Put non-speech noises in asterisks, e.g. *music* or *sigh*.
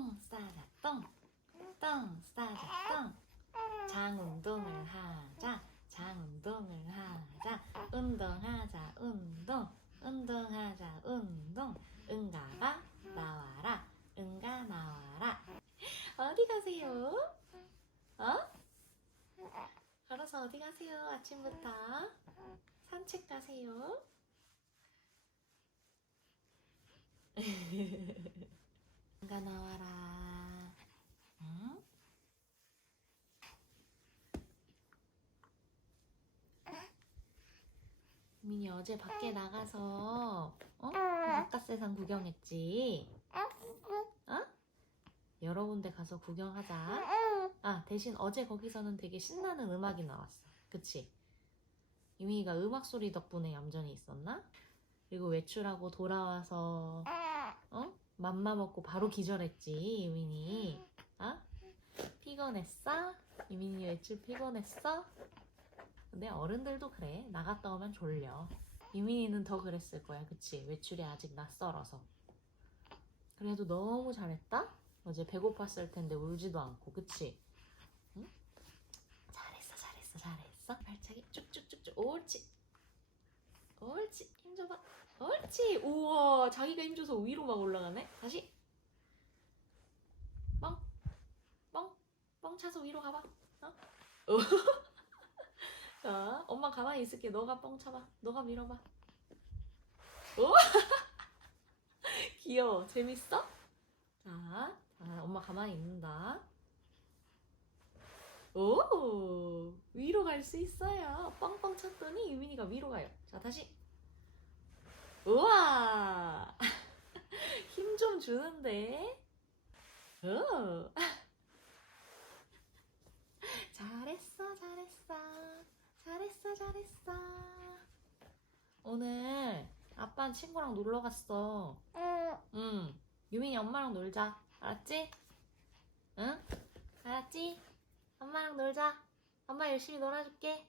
똥 싸자 똥. 똥 싸자 똥. 장 운동을 하자. 장 운동을 하자. 운동하자 운동. 운동하자 운동. 응가가 나와라. 응가 나와라. 어디 가세요? 어? 걸어서 어디 가세요? 아침부터 산책 가세요? *laughs* 응가 나와라. 응? 민이 어제 밖에 나가서 어? 바깥 세상 구경했지? 어? 여러 군데 가서 구경하자. 아, 대신 어제 거기서는 되게 신나는 음악이 나왔어. 그치? 유민이가 음악 소리 덕분에 얌전히 있었나? 그리고 외출하고 돌아와서, 어? 맘마 먹고 바로 기절했지, 유민이. 어? 피곤했어? 유민이 외출 피곤했어? 근데 어른들도 그래. 나갔다 오면 졸려. 유민이는 더 그랬을 거야. 그치? 외출이 아직 낯설어서. 그래도 너무 잘했다? 어제 배고팠을 텐데 울지도 않고, 그치? 응? 잘했어, 잘했어, 잘했어. 발차기 쭉쭉쭉쭉. 옳지. 옳지. 힘줘봐. 옳지. 우와, 자기가 힘줘서 위로 막 올라가네. 다시. 뻥. 뻥. 뻥 차서 위로 가봐. 어? *laughs* 자, 엄마 가만히 있을게. 너가 뻥 차봐. 너가 밀어봐. 오! *laughs* 귀여워. 재밌어? 자, 자, 엄마 가만히 있는다. 오! 위로 갈 수 있어요. 뻥뻥 쳤더니 유민이가 위로 가요. 자, 다시. 우와! *laughs* 힘 좀 주는데? 오! *laughs* 잘했어, 잘했어. 잘했어, 잘했어. 오늘 아빠는 친구랑 놀러 갔어. 응. 유민이 엄마랑 놀자. 알았지? 응? 알았지? 엄마랑 놀자. 엄마 열심히 놀아줄게.